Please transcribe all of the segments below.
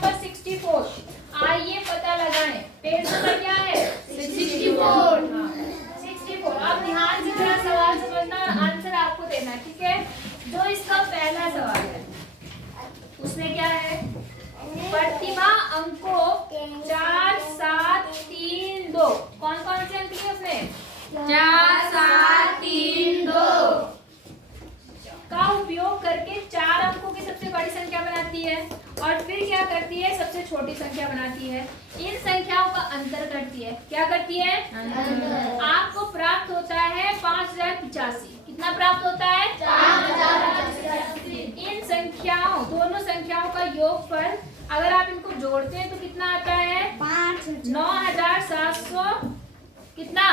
Number 64। आइए पता लगाएं, पेज नंबर क्या है 64। 64। अब ध्यान से थोड़ा सवाल समझना और आंसर आपको देना है, ठीक है। जो इसका पहला सवाल है उसमें क्या है, प्रतिभा अंकों 4 7 3 2, कौन कौन से अंक लिए उसने 4 7 3 2 का उपयोग करके 4 अंकों की सबसे बड़ी संख्या बनाती है और फिर क्या करती है, सबसे छोटी संख्या बनाती है। इन संख्याओं का अंतर करती है। क्या करती है, अंतर। आपको प्राप्त होता है 5085। कितना प्राप्त होता है 5085। इन संख्याओं, दोनों संख्याओं का योगफल अगर आप इनको जोड़ते हैं तो कितना आता है 9700 कितना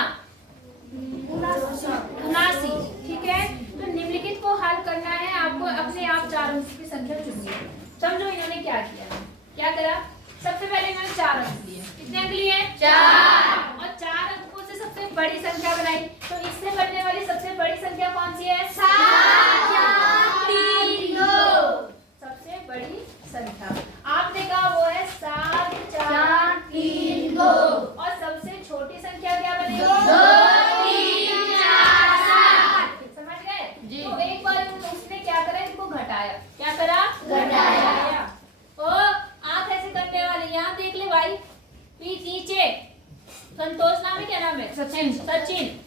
79। ठीक है, तो निम्नलिखित को हल करना है आपको। अपने आप 4 अंक की संख्या चुनिए। समझो इन्होंने क्या किया, क्या करा, सबसे पहले इन्होंने 4 अंक लिए। कितने अंक लिए 4, और 4 अंकों से सबसे बड़ी संख्या बनाई। तो इससे बनने वाली सबसे बड़ी संख्या कौन सी है 7 4 3 2। सबसे बड़ी संख्या आपने कहा वो है 7 4 3 2। और सबसे छोटी संख्या क्या बनेगी 2 3 4 7। समझ गए जी। तो एक बार उसने क्या करा, इनको घटाया। क्या करा, घटाया। ओ आप ऐसे करने वाले यहाँ देख ले भाई, पीठ नीचे। संतोष नाम है, क्या नाम है सचिन। सचिन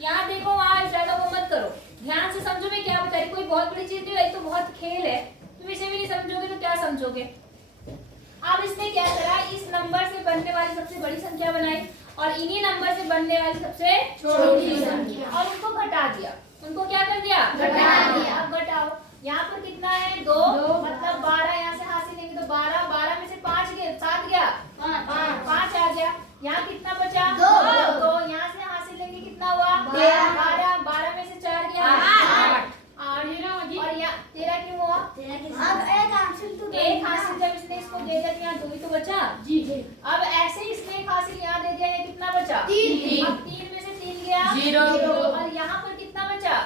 यहाँ देखो, वहाँ ज्यादा वो मत करो, ध्यान से समझो मैं क्या बता रही। कोई बहुत बड़ी चीज नहीं है, तो बहुत खेल है, तुम इसे भी नहीं समझोगे तो क्या समझोगे। अब इसने क्या करा, इस नंबर से बनने वाली सबसे बड़ी संख्या बनाई और इन्हीं नंबर से बनने वाली सबसे छोटी संख्या, और उनको घटा दिया। उनको क्या कर दिया, घटा दिया। अब घटाओ, यहाँ पर कितना है 2, मतलब 12 यहाँ से हासिल लेंगे तो 12, 12 में से 5 गए, 7 गया 5 आ गया। यहाँ कितना बचा 2, यहाँ से हासिल लेंगे कितना हुआ 12, 12 में से 4 गया 8, और यहाँ 13 क्यों हुआ, अब एक हासिल जब इसने इसको दे दिया, यहाँ 2 ही तो बचा जी। अब ऐसे ही इसने एक हासिल यहाँ दे दिया, ये कितना बचा 3। अब 3 में से 3 गया 0, और यहाँ पर कितना बचा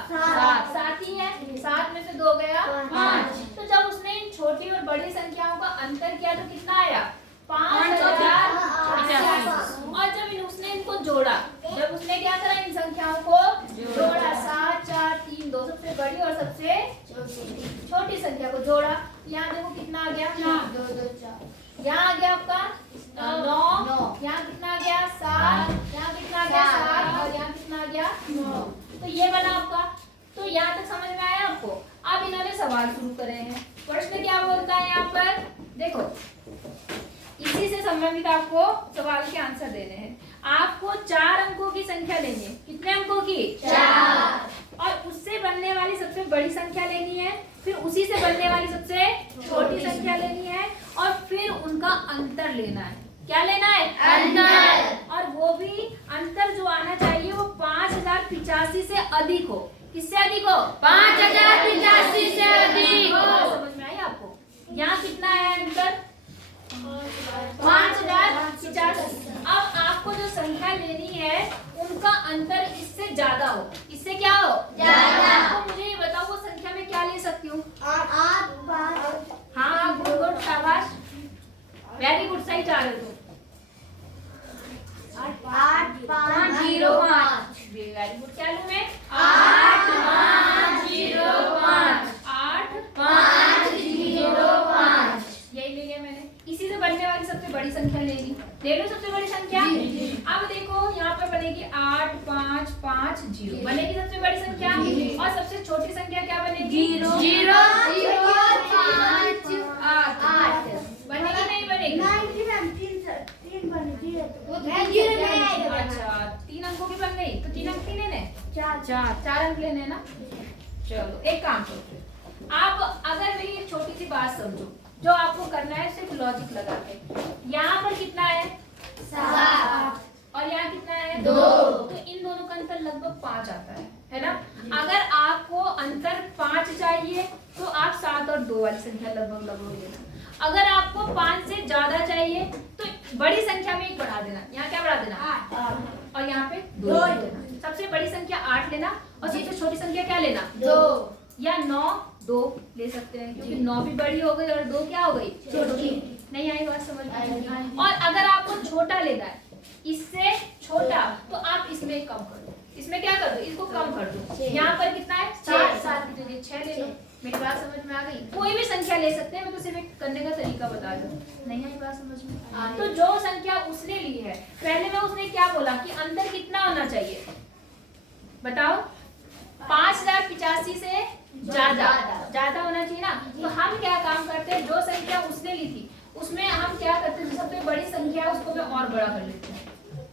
7 ही है, 7 में से 2 गया 5। तो जब उसने इन छोटी और बड़ी संख्याओं का अंतर किया तो कितना आया 5085। और जब उसने इनको जोड़ा, जब उसने क्या करा, इन संख्याओं को जोड़ा, 7 4 3 2 सबसे बड़ी और सबसे छोटी संख्या को जोड़ा। यहाँ देखो कितना आ गया 2 2 4, यहाँ आ गया आपका 9, यहाँ कितना आ गया 7, यहाँ कितना आ गया 7, और यहाँ कितना आ गया 9। तो ये बना आपका। तो यहाँ तक समझ में आया आपको। अब इन्होंने सवाल शुरू करे हैं। प्रश्न क्या बोलता है यहाँ पर, देखो इसी से संबंधित आपको सवाल के आंसर देने हैं। आपको 4 अंकों की संख्या लेनी है। कितने अंकों की 4, और उससे बनने वाली सबसे बड़ी संख्या लेनी है, फिर उसी से बनने वाली सबसे छोटी संख्या लेनी है, और फिर उनका अंतर लेना है। क्या लेना है, अंतर। और वो भी अंतर जो आना चाहिए वो 5085 से अधिक हो। किससे अधिक हो 5085 से अधिक हो। समझ में आई आपको। यहाँ कितना है अंतर 5085। अब आपको जो संख्या लेनी है उनका अंतर इससे ज्यादा हो। इससे क्या हो ज्यादा। तो मुझे ये बताओ वो संख्या में क्या ले सकती हूँ 8 5। हाँ गुड गुड, शाबाश, वेरी गुड, सही जा रहे हो। 8 5 0 5, वेरी गुड। क्या लूँ मैं 8 5 0 5, 8 5 0 5, यही ले लिया मैंने। इसी से बनने वाली सबसे बड़ी संख्या ले ली। ले लो सबसे बड़ी संख्या। अब देखो यहाँ पर बनेगी 8 5 5 0, बनेगी सबसे बड़ी संख्या। और सबसे छोटी संख्या क्या बनेगी 0 0 5 8। बनेगी नहीं बनेगी, अच्छा 3 अंकों की बन गई। तो 3 अंक ही लेने, 4 अंक लेने ना। चलो एक काम करो आप, अगर मेरी एक छोटी सी बात समझो, जो आपको करना है सिर्फ लॉजिक लगा के। यहाँ पर कितना है 7, और यहाँ कितना है 2, तो इन दोनों का अंतर लगभग 5 आता है ना। अगर आपको अंतर 5 चाहिए तो आप 7 और 2 वाली संख्या लगभग लेना। अगर आपको 5 से ज्यादा चाहिए तो बड़ी संख्या में 1 बढ़ा देना। यहाँ क्या बढ़ा देना 8, और यहाँ पे 2 लेना। सबसे बड़ी संख्या 8 लेना, और सबसे छोटी संख्या क्या लेना 2, या 9 2 ले सकते हैं, क्योंकि 9 भी बड़ी हो गई और 2 क्या हो गई छोटी। नहीं आई और अगर आपको छोटा लेना है, इससे छोटा, तो आप इसमें कम कर दो। इसमें क्या कर दो, इसको कम कर दो। यहाँ पर कितना है 4, 7 की जगह 6 ले लो। मेरी बात समझ में आ गई? कोई भी संख्या ले सकते हैं, मैं तो सिर्फ एक करने का तरीका बता दूं। नहीं आई बात समझ में? तो जो संख्या उसने ली है, पहले में उसने क्या बोला कि अंतर कितना होना चाहिए, बताओ? 5085 से ज्यादा होना चाहिए ना। तो हम क्या काम करते हैं, जो संख्या उसने ली थी उसमें हम क्या करते हैं, जो सबसे बड़ी संख्या है उसको मैं और बड़ा कर लेते हैं।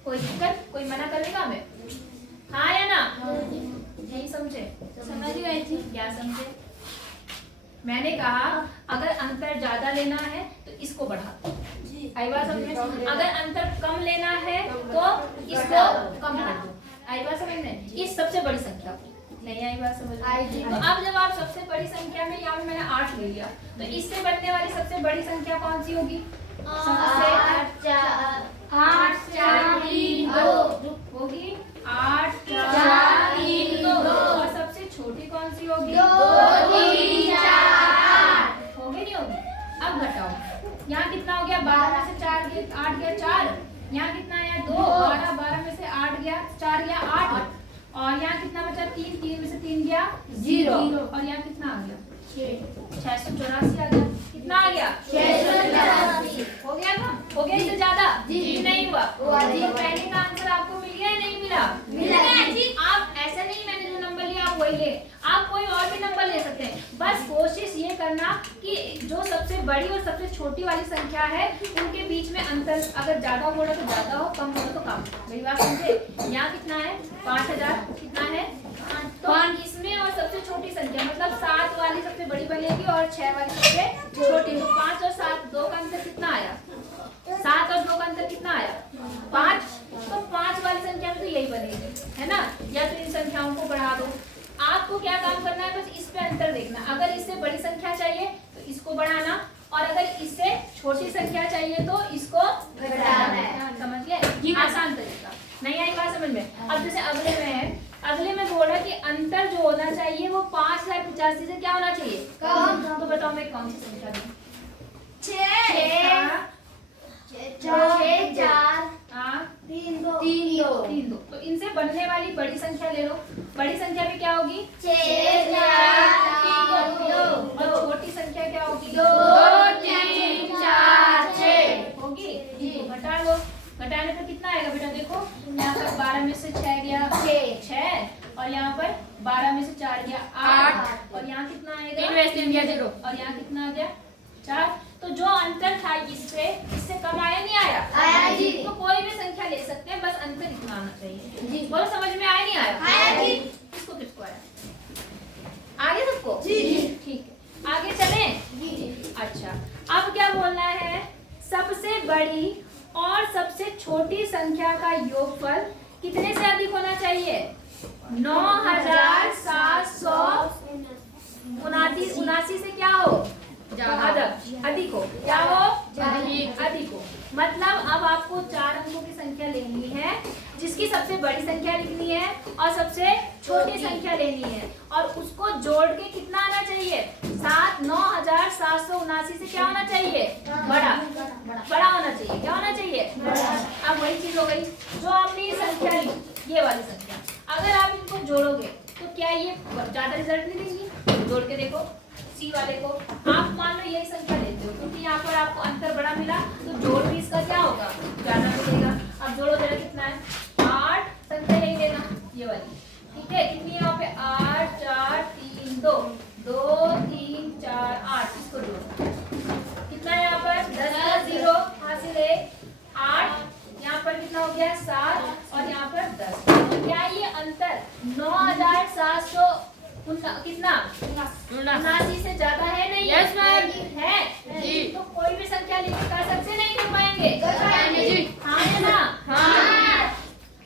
कोई दिक्कत, कोई मना करेगा हमें? हाँ या ना? नहीं समझे? समझ गए थी? क्या समझे? मैंने कहा अगर अंतर ज्यादा लेना है तो इसको बढ़ा दो। आई बात समझ में? अगर अंतर कम लेना है तो इसको कम कर दो। आई बात समझ में? इस सबसे बड़ी संख्या को। नहीं आई बात समझ में? तो अब जब आप सबसे बड़ी संख्या में, यहाँ पे मैंने 8 ले लिया, तो इससे बनने वाली सबसे बड़ी संख्या कौन सी होगी? 8 4 3 2 होगी। 8 4 3 2। और सबसे छोटी कौन सी होगी? 2 3 4 होगी, नहीं होगी? अब घटाओ, यहाँ कितना हो गया? 12 में से 4 गया 8 गया 4। यहाँ कितना आया? 2। 12 में से 8 गया 4 गया 8। और यहाँ कितना बचा? 3। 3 में से 3 गया 0। और यहाँ कितना आ गया? 684 आ गया। कितना आ गया? 684। हो गया ना? हो गया इससे ज्यादा? जी नहीं हुआ। जी पहले का आंसर आपको मिल गया या नहीं मिला? मिला जी। आप ऐसा नहीं मैंने जो नंबर लिया आप वही ले, आप कोई और भी नंबर ले सकते हैं। बस कोशिश ये करना कि जो सबसे बड़ी और सबसे छोटी वाली संख्या है उनके बीच में अंतर अगर ज्यादा हो रहा तो ज्यादा हो, कम हो तो कम। मेरी बात समझे? यहाँ कितना है? 5000। कितना है? तो इसमें और सबसे छोटी संख्या मतलब 7 वाली सबसे बड़ी बनेगी और 6 वाली सबसे छोटी। तो 5 और 7 2 का अंतर कितना आया? 7 और 2 का अंतर कितना आया? 5। तो 5 वाली संख्या में तो यही बनेगी, है ना? या तो इन संख्याओं को बढ़ा दो। आपको क्या काम करना है, बस इस पे अंतर देखना। अगर इससे बड़ी संख्या चाहिए तो इसको बढ़ाना, और अगर इससे छोटी संख्या चाहिए तो इसको घटाना है। समझ गए? आसान तरीका। नहीं आई बात समझ में? अब जैसे अगले में है, अगले में बोला कि अंतर जो होना चाहिए वो 5085 से क्या होना चाहिए? कम। तो बताओ मैं कौन सी संख्या दूं? 6 4 3 2। तो इनसे बनने वाली बड़ी संख्या ले लो। बड़ी संख्या भी क्या होगी? 6 4 3 2। और छोटी संख्या क्या होगी? 2 3 4 6 होगी। घटा लो। घटाने पर कितना आएगा बेटा? देखो यहाँ पर 12 में से 6 गया 6, और यहाँ पर 12 में से 4 गया 8, और यहाँ कितना आएगा? और यहाँ कितना आ गया? 4। तो जो अंतर था इससे कम आया नहीं आया? आया जी। तो कोई भी संख्या ले सकते हैं, बस अंतर इतना आना चाहिए जी। बोलो समझ में आया नहीं आया? आया जी। किसको किसको आया? आगे सबको? जी। ठीक है, आगे चलें जी। अच्छा, अब क्या बोलना है? सबसे बड़ी और सबसे छोटी संख्या का योगफल कितने से अधिक होना चाहिए? 9779 से क्या हो? अधिक हो। क्या हो? अधिक हो। मतलब अब आपको 4 अंकों की संख्या लेनी है, जिसकी सबसे बड़ी संख्या लिखनी है और सबसे छोटी संख्या लेनी है, और उसको जोड़ के कितना आना चाहिए? 9779 से क्या होना चाहिए? बड़ा होना चाहिए। क्या होना चाहिए? अब वही चीज हो गई जो आपने ये संख्या ली, ये वाली संख्या, अगर आप इनको जोड़ोगे तो क्या ये ज्यादा रिजल्ट नहीं देंगी? जोड़ के देखो। सी वाले को आप मान लो यही संख्या लेते हो, क्योंकि यहाँ पर आपको अंतर बड़ा मिला, तो जोड़ भी इसका क्या होगा? ज्यादा मिलेगा। अब जोड़ो जरा, कितना है? 8। संख्या यही लेना, ये वाली। ठीक है, कितनी है यहाँ पे? 8 4 3 2 2 3 4 8। इसको जोड़ो, कितना है यहाँ पर? 10 0 हासिल है 8। यहाँ पर कितना हो गया? 7, और यहाँ पर 10। तो क्या ये अंतर 9700 कितना? 79 से ज्यादा है? नहीं yes, है जी। तो कोई भी संख्या लेके कर सकते नहीं कर पाएंगे? जी। हाँ है ना? हाँ।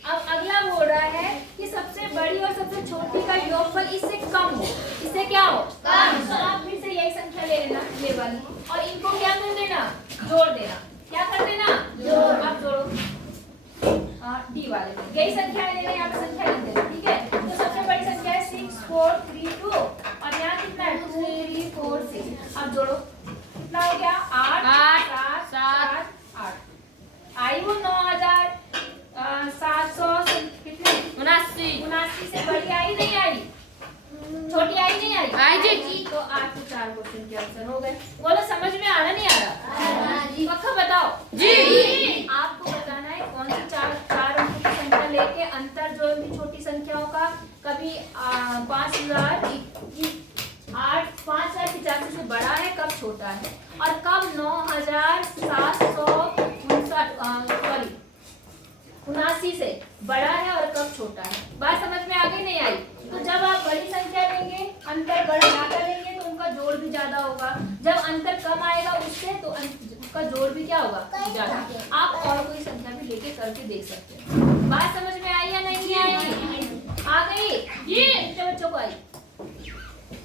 अब अगला बोल रहा है कि सबसे बड़ी और सबसे छोटी का योगफल इससे कम हो। इससे क्या हो? कम। तो आप फिर से यही संख्या ले लेना, ये वाली, और इनको क्या कर देना? जोड़ देना। क्या कर देना? जोड़। आप जोड़ो डी वाले में यही संख्या ले लेना, यहाँ पे संख्या लिख देना। ठीक है, तो सबसे बड़ी संख्या है 6 4 3 2, और यहाँ कितना है? 2 3 4 6। अब जोड़ो, कितना हो गया? 8 7 7 8। 79 से बड़ा है और कब छोटा है। बात समझ में आ गई नहीं आई? तो जब आप बड़ी संख्या लेंगे, अंतर बड़ा ज्यादा लेंगे तो उनका जोड़ भी ज्यादा होगा। जब अंतर कम आएगा उससे तो उसका जोड़ भी क्या होगा? ज्यादा। आप और कोई संख्या भी लेके करके देख सकते हैं। बात समझ में आई या नहीं आई? आ गई जी? कितने बच्चों को आई?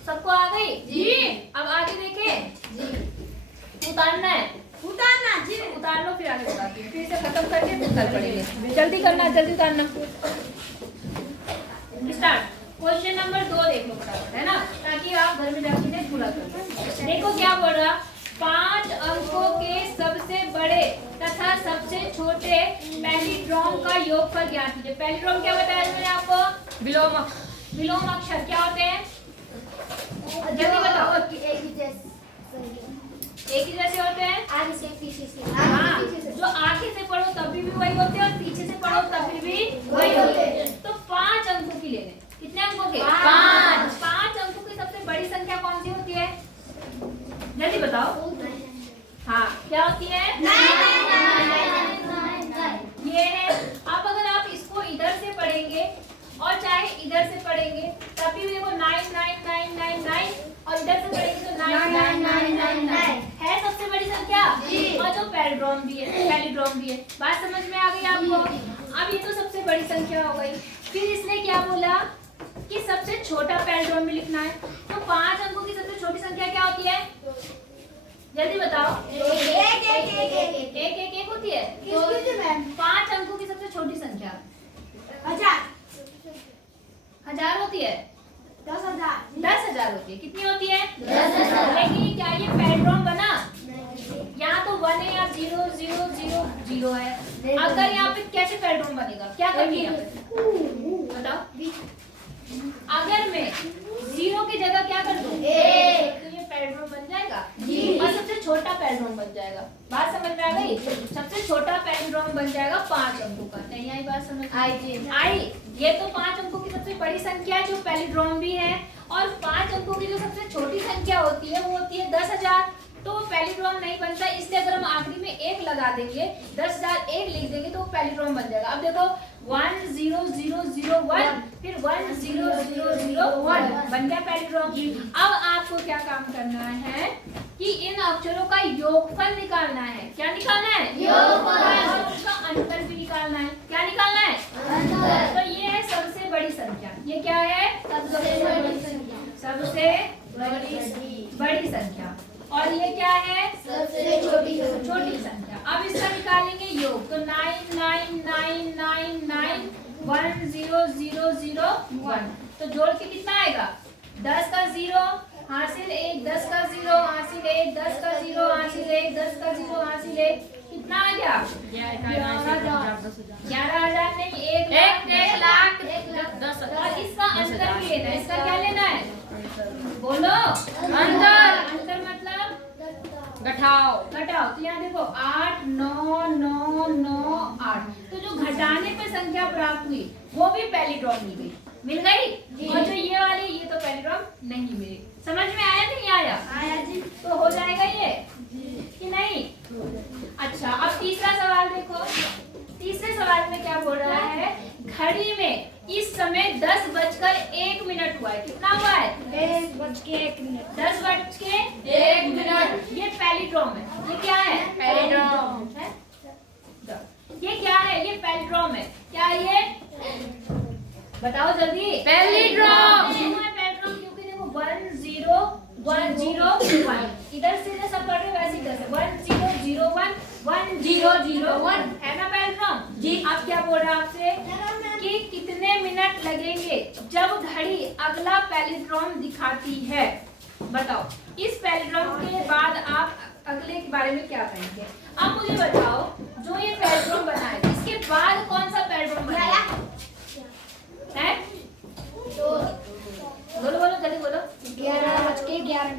सबको आ गई जी? अब आगे देखें जी। उतारना है, उतारना जी, उतार लो फिर आगे बताती हूँ। फिर से खत्म करके फिर कल पढ़ेंगे। जल्दी करना, जल्दी उतारना। स्टार्ट। क्वेश्चन नंबर 2 देख लो फटाफट, है ना, ताकि आप घर में जाके इन्हें पूरा कर लो। देखो क्या बोल रहा, 5 अंकों के सबसे बड़े तथा सबसे छोटे पैलिड्रोम का योगफल ज्ञात कीजिए। पैलिड्रोम क्या बताया मैंने आपको? विलोम अक्षर क्या होते हैं? जल्दी बताओ। एक ही जैसे होते हैं? आगे से पीछे से। हाँ, जो आगे से पढ़ो तभी भी वही होते हैं और पीछे से पढ़ो तभी भी वही होते हैं। तो 5 अंकों की लेने। कितने अंकों के? 5। 5 अंकों की सबसे बड़ी संख्या कौन सी होती है? जल्दी बताओ। हाँ, क्या होती है? 9। ये है। अब अगर आप इसको इधर से पढ़ेंगे और चाहे इधर से पढ़ेंगे तभी भी देखो 9 9 9 9 9 और इधर से पढ़ेंगे तो 9 9 9 9 9 है सबसे बड़ी संख्या और जो पैलिड्रोम भी है। बात समझ में आ गई आपको? अब ये तो सबसे बड़ी संख्या हो गई। फिर इसने क्या बोला कि सबसे छोटा पैलिड्रोम भी लिखना है। तो 5 अंकों की सबसे छोटी संख्या क्या होती है? जल्दी बताओ। एक होती है। 5 अंकों की सबसे छोटी संख्या 1000 होती है। 10,000 होती है। कितनी होती है? 10,000। लेकिन क्या ये पैलिड्रोम बना? यहाँ तो 1 है या 0 0 0 0 है। अगर यहाँ पे कैसे पैलिड्रोम बनेगा? क्या करेंगे यहाँ पे? बताओ। अगर मैं 0 की जगह क्या कर दूं? 1 तो ये पैलिड्रोम बन जाएगा और सबसे छोटा पैलिड्रोम बन जाएगा। बात समझ में आ गई? सबसे छोटा पैलिड्रोम बन जाएगा 5 अंकों का। नहीं आई बात समझ? आई। ये तो 5 अंकों की सबसे बड़ी संख्या है जो पैलिड्रोम भी है और 5 अंकों की जो सबसे छोटी संख्या होती है वो होती है 10,000। तो पैलिड्रोम नहीं बनता, इसलिए अगर हम आखिरी में 1 लगा देंगे 10,001 लिख देंगे तो पैलिड्रोम बन जाएगा। अब देखो 1 0 0 0 1 फिर 1 0 0 0 1 बन गया पैलिड्रोम। अब आपको क्या काम करना है कि इन अक्षरों का योगफल निकालना है। क्या निकालना है? योगफल। और उसका अंतर भी निकालना है। क्या निकालना है? अंतर। तो ये है सबसे बड़ी संख्या। ये क्या है? सबसे बड़ी संख्या। सबसे बड़ी संख्या। और ये क्या है? सबसे छोटी संख्या। अब इसका निकालेंगे योग। तो 9 9 9 9 9 1 0 0 0 1। तो जोड़ के कितना आएगा? 10 का 0 हासिल 1, 10 का 0 हासिल 1, 10 का 0 हासिल 1, 10 का 0 हासिल 1। कितना आ गया? 11,000 नहीं, 1 लाख 10,000। इसका अंतर भी लेना है। इसका क्या लेना है? बोलो। अंतर मतलब घटाओ। तो यहाँ देखो 8 9 9 9 8। तो जो घटाने पे संख्या प्राप्त हुई वो भी पैलिड्रोम मिल गई और जो ये वाली ये तो पैलिड्रोम नहीं मिली। समझ में आया नहीं आया? आया जी। तो हो जाएगा ये कि नहीं? अच्छा, अब तीसरा सवाल देखो। तीसरे सवाल में क्या बोल रहा है? घड़ी में इस समय 10:01 हुआ है। कितना हुआ है? 10:01 10:01। ये पैलिड्रोम है। ये क्या है? पैलिड्रोम है। ये क्या है? ये पैलिड्रोम है। क्या ये? बताओ जल्दी। पैलिड्रोम। पैलिड्रोम क्योंकि देखो 1 0 1 0 1 इधर से जैसा पढ़ रहे वैसे इधर से 1 0 0 1 1 0 0 1 है ना पैलिड्रोम जी। अब क्या बोल रहा है आपसे कि कितने मिनट लगेंगे जब घड़ी अगला पैलिड्रोम दिखाती है? बताओ। इस पैलिड्रोम के बाद आप अगले के बारे में क्या कहेंगे? अब मुझे बताओ, जो ये पैलिड्रोम बना है इसके बाद कौन सा पैलिड्रोम बना है? बोलो बोलो जल्दी बोलो। 11:11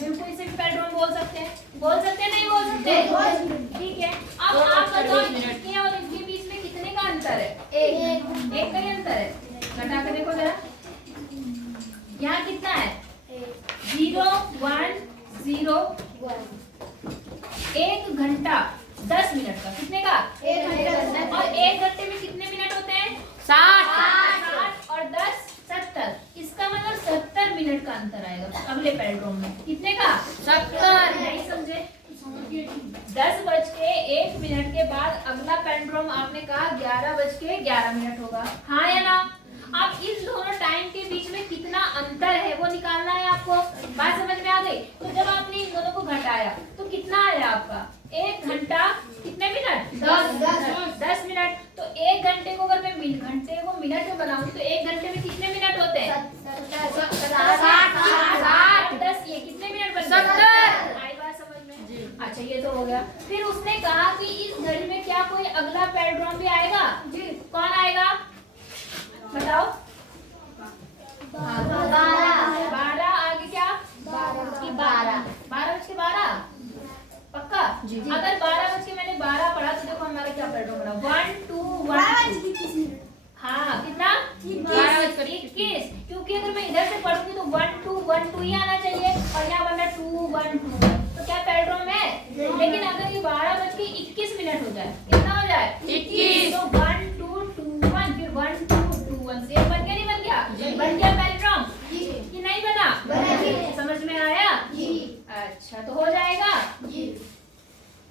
बिल्कुल इसे भी पैलिड्रोम बोल सकते हैं। नहीं बोल सकते? ठीक है। अब आप बताओ इसके और इनके बीच में कितने का अंतर है? एक का ही अंतर है। घटा कर देखो जरा। यहाँ कितना है? 0 1 0 1। 1 घंटा 10 मिनट का। कितने का? 1 घंटे और 1 घंटे में कितने मिनट होते हैं? 60 और 10 70। इसका मतलब 70 मिनट का अंतर आएगा अगले पैड्रोम में। कितने का? 70। नहीं समझे? 10:01 के बाद अगला पैड्रोम आपने कहा 11:11 होगा। हाँ या ना? अब इस दोनों टाइम के बीच में कितना अंतर है वो निकालना है आपको। बात समझ में आ गई? तो जब आपने इन दोनों को घटाया तो कितना आया आपका? 1 घंटा कितने मिनट? 10 मिनट। तो 1 घंटे को अगर मैं घंटे को मिनट में बनाऊं तो 1 घंटे में कितने मिनट होते हैं? 60 10 ये कितने मिनट बन गए? 70। आई बात समझ में? अच्छा ये तो हो गया। फिर उसने कहा कि इस घड़ी में क्या कोई अगला पैड्रोम भी आएगा? जी। कौन आएगा बताओ? 12 आगे क्या? 12:12 पक्का जी। अगर 12 बज के मैंने 12 पढ़ा तो देखो हमारा क्या पैड्रोम बना 1 2 1 हाँ कितना 12:21 क्योंकि अगर मैं इधर से पढ़ूंगी तो 1 2 1 2 ही आना चाहिए और यहाँ बनना 2 1 2 तो क्या पैड्रोम है। लेकिन अगर ये 12:21 हो जाए कितना हो जाए 21 तो 1 2 2 1 फिर 1 2 2 1 से बन गया नहीं बन गया? बन गया पैड्रोम कि नहीं बना? समझ में आया? अच्छा तो हो जाएगा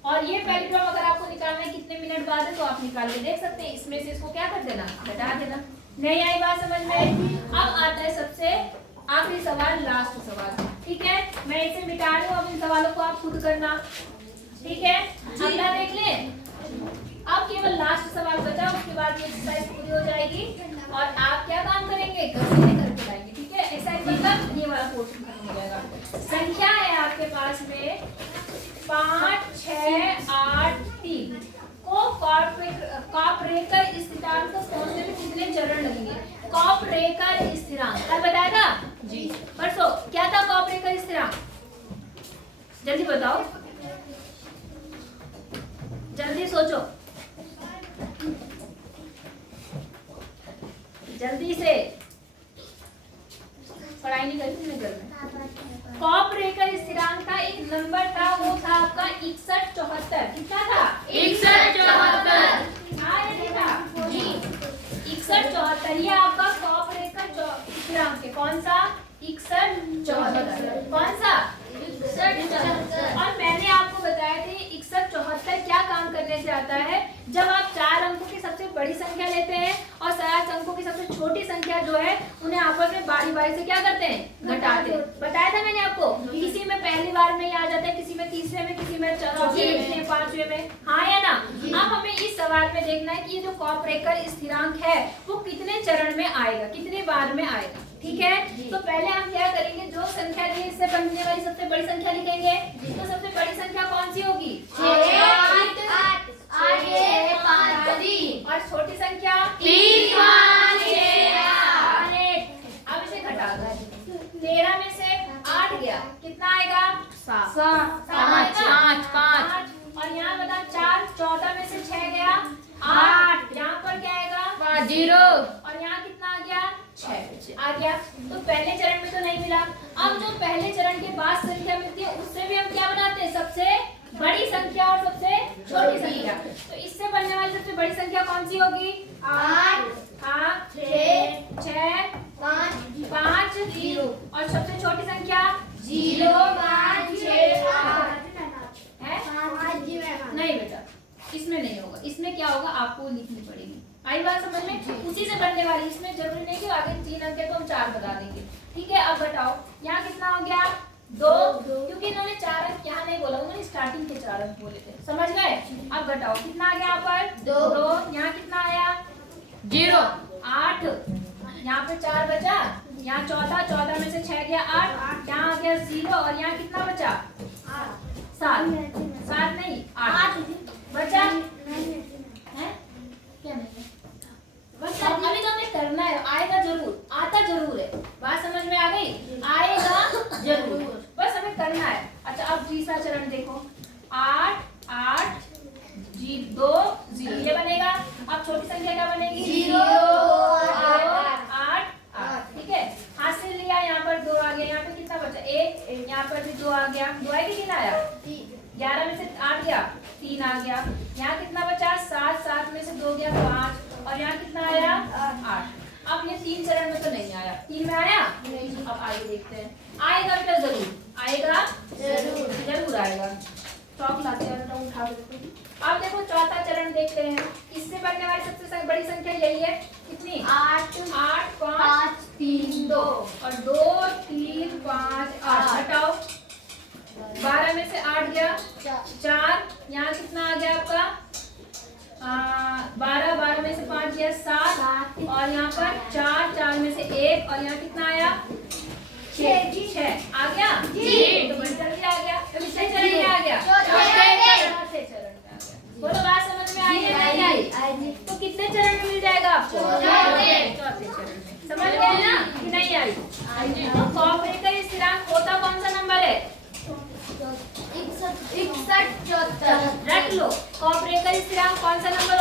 और ये पैड्रोम अगर आपको निकालना है कितने मिनट बाद है तो आप निकाल के देख सकते हैं। इसमें से इसको क्या कर देना घटा देना। नहीं आई बात समझ में? अब आता है सबसे आखिरी सवाल लास्ट सवाल। ठीक है मैं इसे मिटा रही हूँ। अब इन सवालों को आप खुद करना। ठीक है अगला देख लें। अब केवल लास्ट सवाल बचा उसके बाद ये एक्सरसाइज पूरी हो जाएगी और आप क्या काम करेंगे घर से करके लाएंगे। ठीक है एक्सरसाइज मतलब ये वाला पोर्शन खत्म हो जाएगा। संख्या है आपके पास में 5 6 8 3 को कॉपरेकर स्थिरांक को पहुंचने में कितने चरण लगेंगे? कॉपरेकर स्थिरांक कल बताया था जी परसों क्या था कॉपरेकर स्थिरांक? जल्दी बताओ जल्दी सोचो जल्दी से। पढ़ाई नहीं करी तुमने घर में? कॉपरेकर स्थिरांक का एक नंबर था वो था आपका 61 74। कितना था? 61 74। हाँ ये था जी 61 74 ये आपका कॉपरेकर स्थिरांक है। कौन सा? 61 74। कौन सा? 61 74। और मैंने आपको बताया था 61 74 क्या काम करने से आता है? जब आप 4 अंकों की सबसे बड़ी संख्या लेते हैं और 7 अंकों की सबसे छोटी संख्या जो है उन्हें आपस में बारी बारी से क्या करते हैं घटाते हैं। बताया था मैंने आपको किसी में पहली बार में ही आ जाता है किसी में तीसरे में किसी में चौथे में किसी में 5वें में। हाँ या ना? अब हमें इस सवाल में देखना है कि ये जो कॉपरेकर स्थिरांक है वो कितने चरण में आएगा कितने बार में आएगा। ठीक है तो पहले हम क्या करेंगे जो संख्या दी इससे बनने वाली सबसे बड़ी संख्या लिखेंगे। तो सबसे बड़ी संख्या कौन सी होगी? 8 और छोटी संख्या 3 5 6 8। अब इसे घटा दो 13 में से 8 गया कितना आएगा? 7 5 और यहाँ बता 4 14 में से 6 गया 8। यहाँ पर क्या आएगा? 0 और यहाँ कितना आ गया? 6 आ गया। तो पहले चरण में तो नहीं मिला। अब जो पहले चरण के बाद संख्या मिलती है उससे भी हम क्या बनाते हैं सबसे बड़ी संख्या और सबसे छोटी संख्या। तो इससे बनने वाली सबसे बड़ी संख्या कौन सी होगी? 8 6 5 0 और सबसे छोटी संख्या 0 5 6 8 है। नहीं बेटा इसमें नहीं होगा। इसमें क्या होगा आपको लिखनी पड़ेगी। आई बात समझ में? उसी से बनने वाली इसमें जरूरी नहीं कि आगे 3 अंक है तो हम 4 बता देंगे। ठीक है अब बताओ यहाँ कितना हो गया? 2 क्योंकि इन्होंने 4 अंक यहाँ नहीं बोला उन्होंने स्टार्टिंग के 4 अंक बोले थे। समझ गए? अब बताओ कितना आ गया यहाँ पर? 2 यहाँ कितना आया? 0 8 यहाँ पे 4 बचा यहाँ 14 में से 6 गया 8 यहाँ आ गया 0 और यहाँ कितना बचा? 7 नहीं 8 बचा है क्या? नहीं बस अभी तो हमें करना है। आएगा जरूर आता जरूर है। बात समझ में आ गई? आएगा जरूर बस हमें करना है। अच्छा अब तीसरा चरण देखो 8 8 2 0 ये बनेगा। अब छोटी संख्या क्या बनेगी? 0 8 8। ठीक है हाथ से लिया यहाँ पर 2 आ गया यहाँ पे कितना बचा? 1 यहाँ पर भी 2 आ गया। 2 आएगी कितना आया? 11 में से 8 गया 3 आ गया। यहाँ कितना बचा 7, 7 में से 2 गया 5 और यहाँ कितना आया 8। अब ये 3 चरण में तो नहीं आया, 3 में आया नहीं। अब आगे देखते हैं, आएगा बेटा जरूर, आएगा जरूर आएगा। चौक लाते हैं उठा देते। अब देखो चौथा चरण देखते हैं, इससे बढ़ने वाली सबसे बड़ी संख्या यही है, कितनी 8, 5, 3, 2 और 2, 3, 5, 8 हटाओ। 12 में से 8 गया 4, यहाँ कितना आ गया आपका 12, 12 में से 5 गया 7 और यहाँ पर 4, 4 में से 1 और यहाँ कितना आया 6 आ गया जी। तो बड़ी जल्दी आ गया, कितने चरण में आ गया चौथे चरण में आ गया। बोलो बात समझ में आई है नहीं आई? तो कितने चरण में मिल जाएगा आपको चौथे चरण में। समझ गए ना कि नहीं आई? तो कॉपरेटर स्थिरांक होता कौन सा नंबर है 61, 74 रख लो। कॉपरेटर स्थिरांक कौन सा नंबर